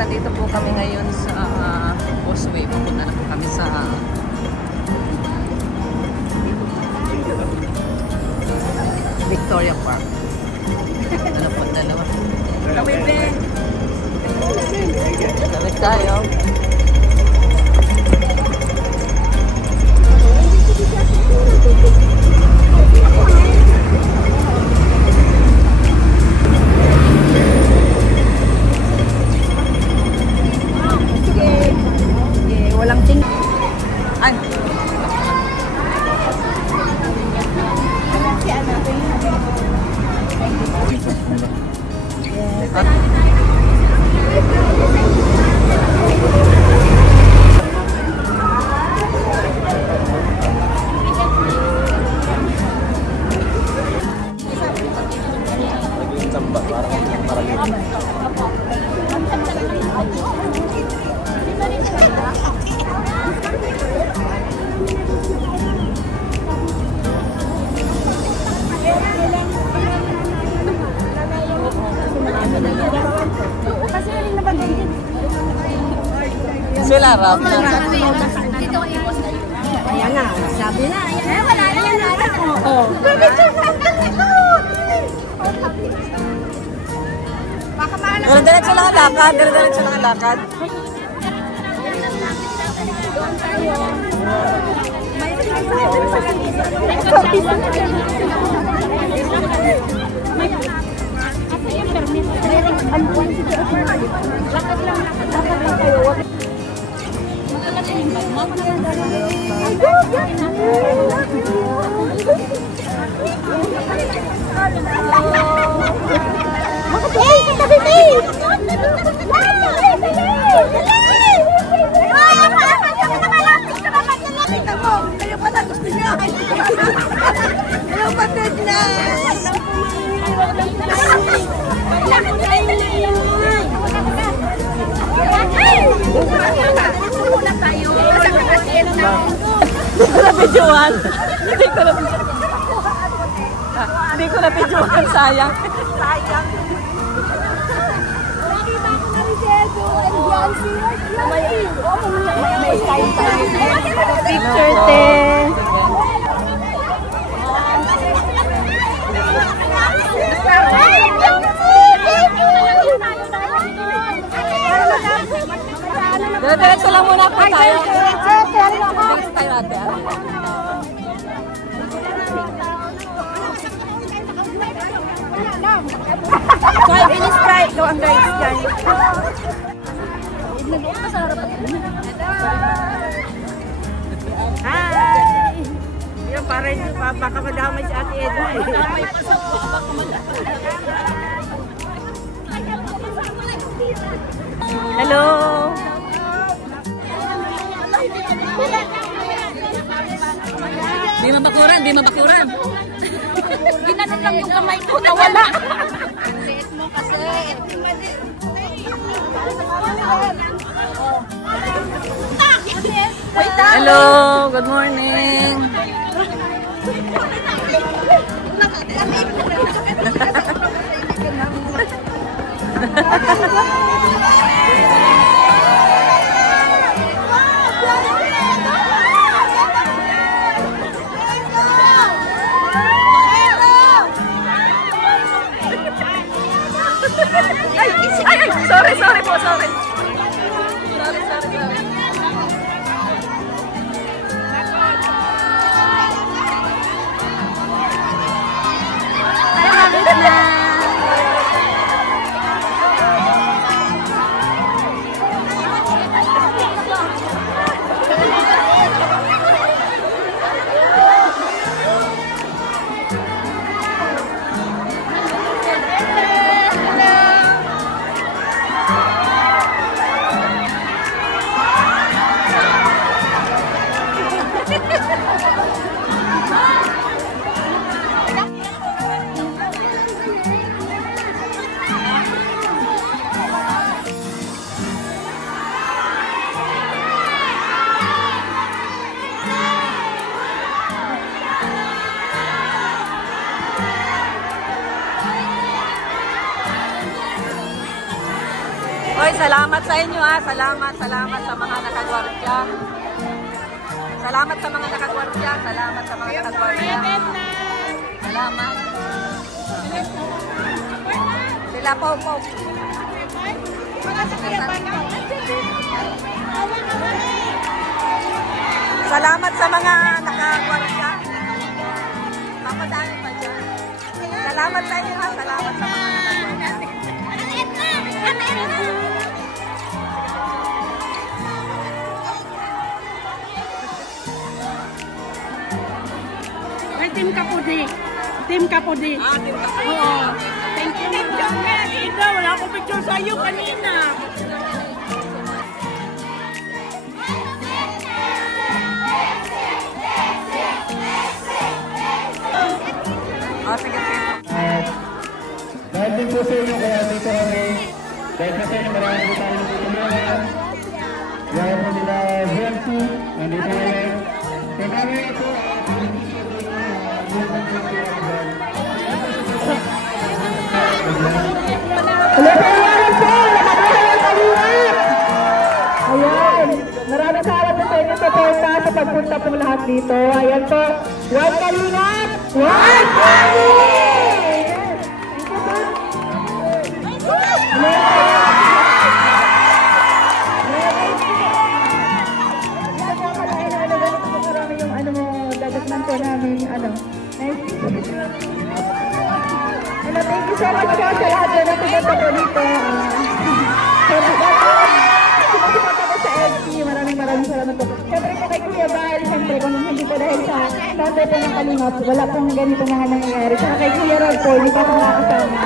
nandito po kami ngayon sa Causeway. Pupunta na po kami sa Victoria Park. Ano po, dalawa. Kawit din. Kawit tayo. Walang ting. Ay. Sila rap na. Ayan na, sabi na. Ayan, wala na yan. Oo. Diretso lang ang lakad. Diretso lang ang lakad. Hindi ko na videoan, sayang. Picture, te. Diretso lang muna po tayo. Diretso tayo ate. Kaya in-spray ko ang guys dyan. Hi! Yan para hindi pa baka madamay si Ate Edo. Hello! Di mabakuran. Ginanon lang yung kamay ko, nawala. Liit mo kasi. Hello, good morning. Sorry po. Sorry. salamat sa inyo ha. Salamat sa mga nakagwardya. Salamat sa mga nakagwardya. Salamat sa mga nakagwardya. Salamat. Sila po. Salamat sa mga nakagwardya. Papadami pa dyan. Salamat sa inyo ha. Salamat sa mga nakagwardya. Team Kapudi. Team Kapudi. Team Kapudi. Oo. Thank you. Picture ka. Ida, wala akong picture sa iyo kanina. Sige. Dahil din po sa inyo, kaya dito kami. Dahil kasi marami po tayo dito ngayon. Dahil po nila VMC, nandito ngayon. Kaya kami ito, Hello po, Warren po! Nakabuhay ang kaliwat! Ayan, maraming salamat po sa inyo sa pagpunta po lahat dito. Ayan po, One Kalingap! One Kalingap! Thank you so much po sa lahat na pumunta po dito. Pumunta po sa LC. Maraming salamat po. Siyempre po kay Kuya Val, siyempre kung hindi po dahil sa Sunday po ng Kalingap, wala pong ganito mga nangyayari. Saka kay Kuya Rod po, hindi pa po nakakasama.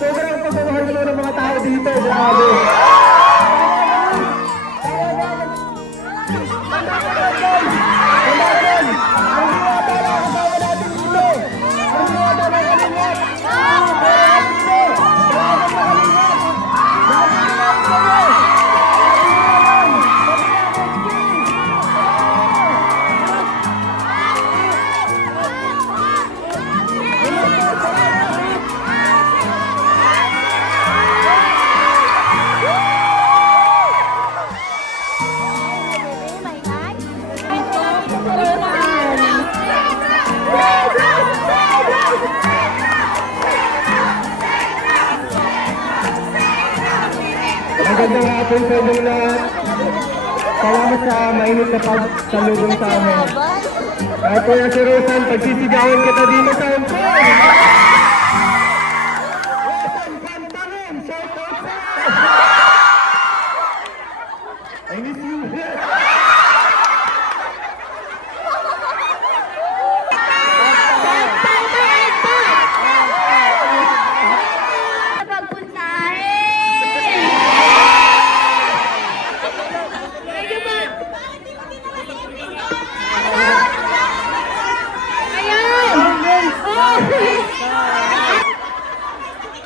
sobrang pagmamahal ko ng mga tao dito. Grabe. Magandang hapon sa inyong lahat. Salamat sa mainit na pagsalubong sa amin. At Kuya si Rosan, pagsisigawan kita dito sa Hong Kong. Rosan Pantalon, shout out sa! I miss you.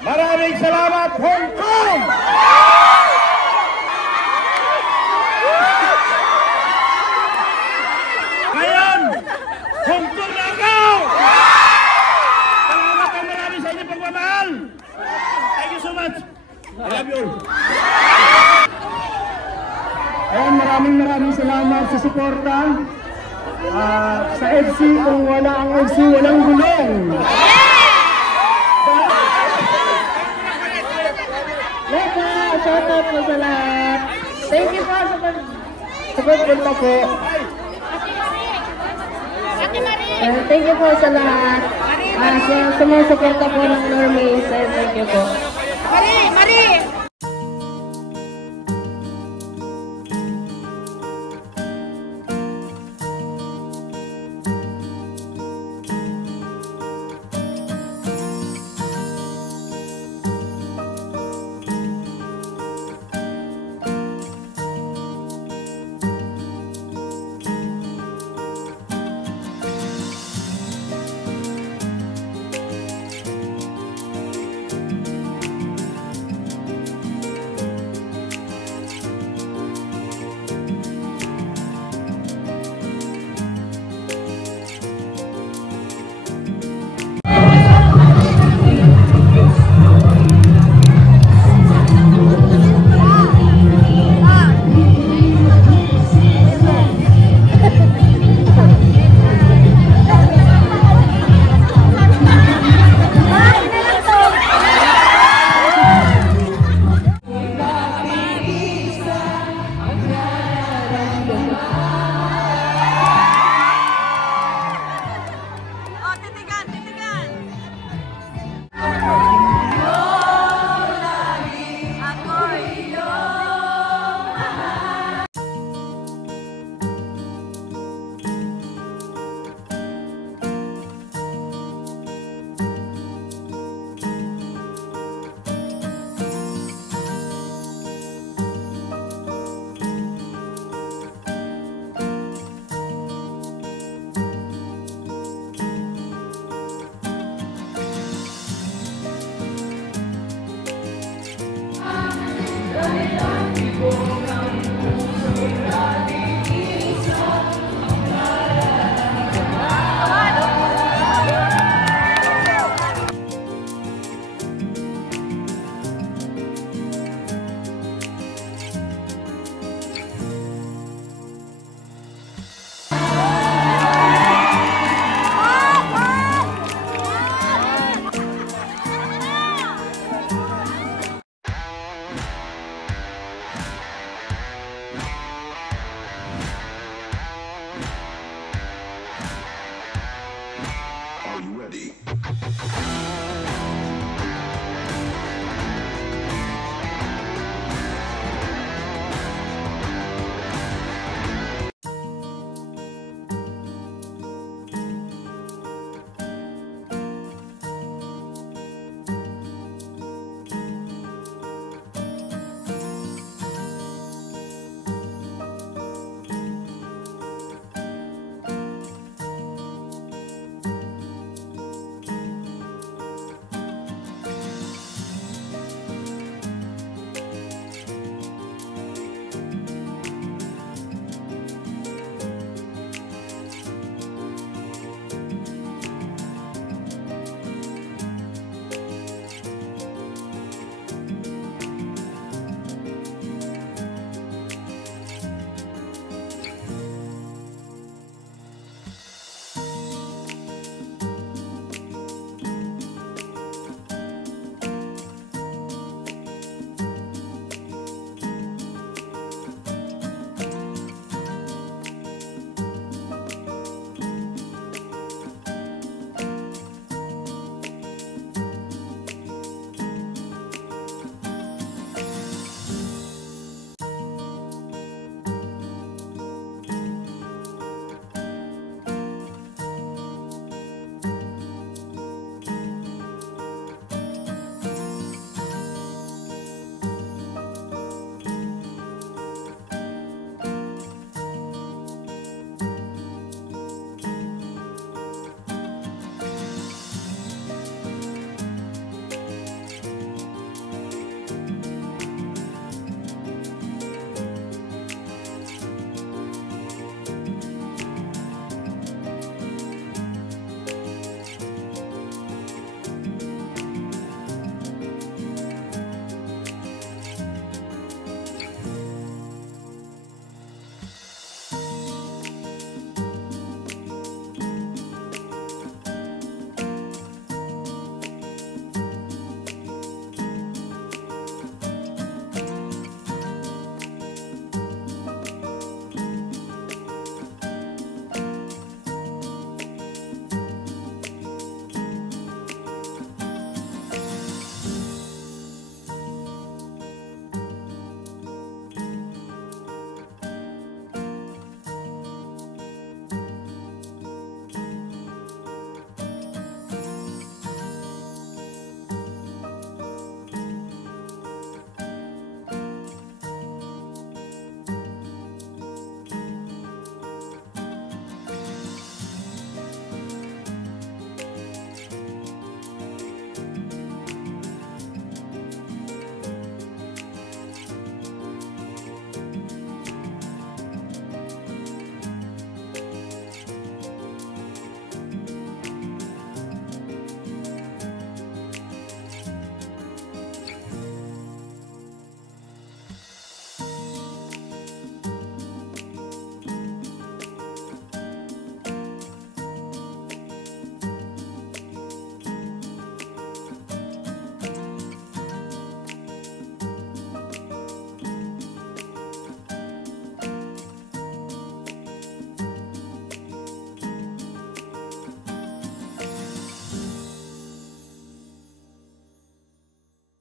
Maraming salamat, Hong Kong! Ngayon, Hong Kong na ako! Salamat ang marami sa inyong pagmamahal! Thank you so much! I love you all! Ayan, maraming salamat sa suporta. Sa FC, kung wala ang FC, walang gulong! Shout out po sa lahat. Thank you po sa pagpunta po. Thank you po sa lahat. Sa sumusuporta po ng Normies. Thank you po. Marie!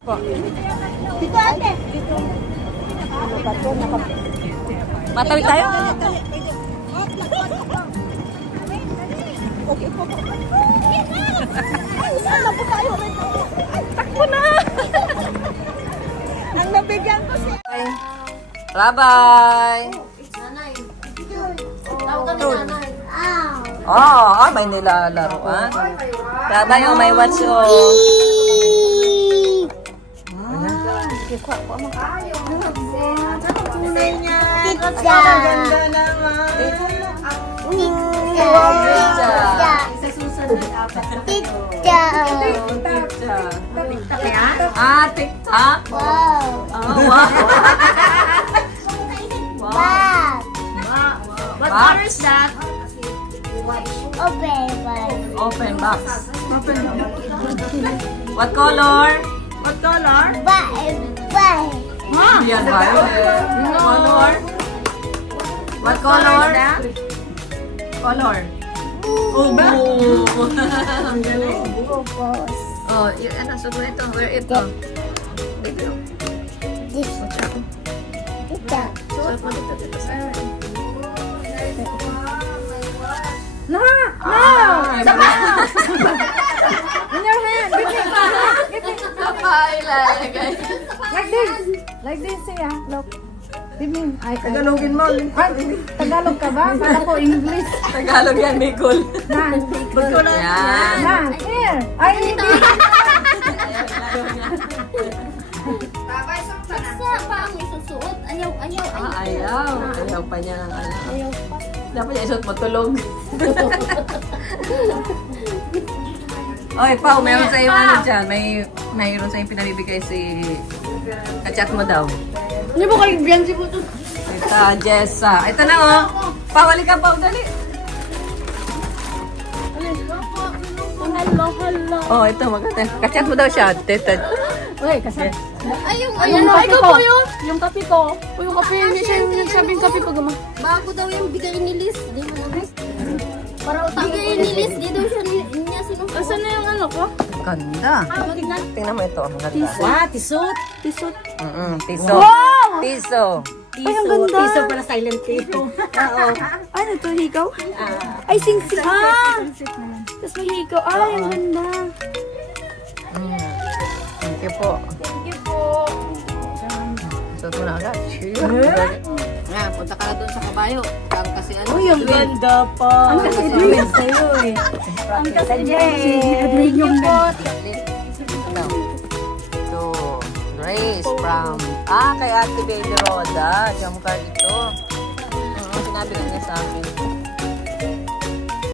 Dito ate. Matawid tayo? Okay po. Sana po tayo. Takbo na! Ang nabigyan ko siya. Bye-bye! May nilalaroan. Bye-bye, may watch oh. namin yan. Tita. Ang ganda naman. Tita. Ah, TikTok. Wow. Oh, wow. Wow. What color is that? Open one. Open box. What color? What color? Bye. Yan ba? Color? What color? Color? Oh, blue. Ang galing. Oh, ano, so ito, where ito? Ito. This. Tita. In your hand. Ilalagay. Like this, siya. Look. Give me. Tagalogin mo. Tagalog ka ba? Kala ko English. Tagalog yan, Nicole. Nan. Yan. Nan. Here. Ay, hindi. Sa pa ang isusuot. Ayaw. Ayaw. Ayaw pa niya ng ano. Dapat niya isuot matulog. Oy, Pao, meron sa iyo ano dyan. Mayroon sa iyo pinabibigay si... Kachat mo daw. Hindi mo kayo biyan si Puto. Ito, Jessa. Ito na oh. Pao, halika Pao, dali. Hello. Oh, ito maganda. Kachat mo daw siya. Teta. Uy, kasi. Ay, yung Ikaw po yun. Yung kape ko. Yung kape, hindi siya yung nagsabing kape ko guma. bago daw yung bigay ni Liz. Di mo na. Para bigay ni Liz, di daw siya niya sinuko. Asan na yung ano ko? Ganda. Tingnan mo ito. Maganda. Wow, tisot. Tisot. Tiso. Tiso. Ay, ang ganda. Tiso para silent tiso. Oo. Ano to, higaw? Ay, sing-sing. Tapos may higaw. Ay, ang ganda. Thank you po. Thank you po. So, ito na agad. Nga, punta ka na doon sa kabayo. Ang kasi ano. Uy, ang ganda pa. Ang kasi din sa'yo eh. Ang kasi din. Yung pot. Ito. Grace from... kay Ate Baby Roda. Jam card ito. Sinabi lang niya sa akin.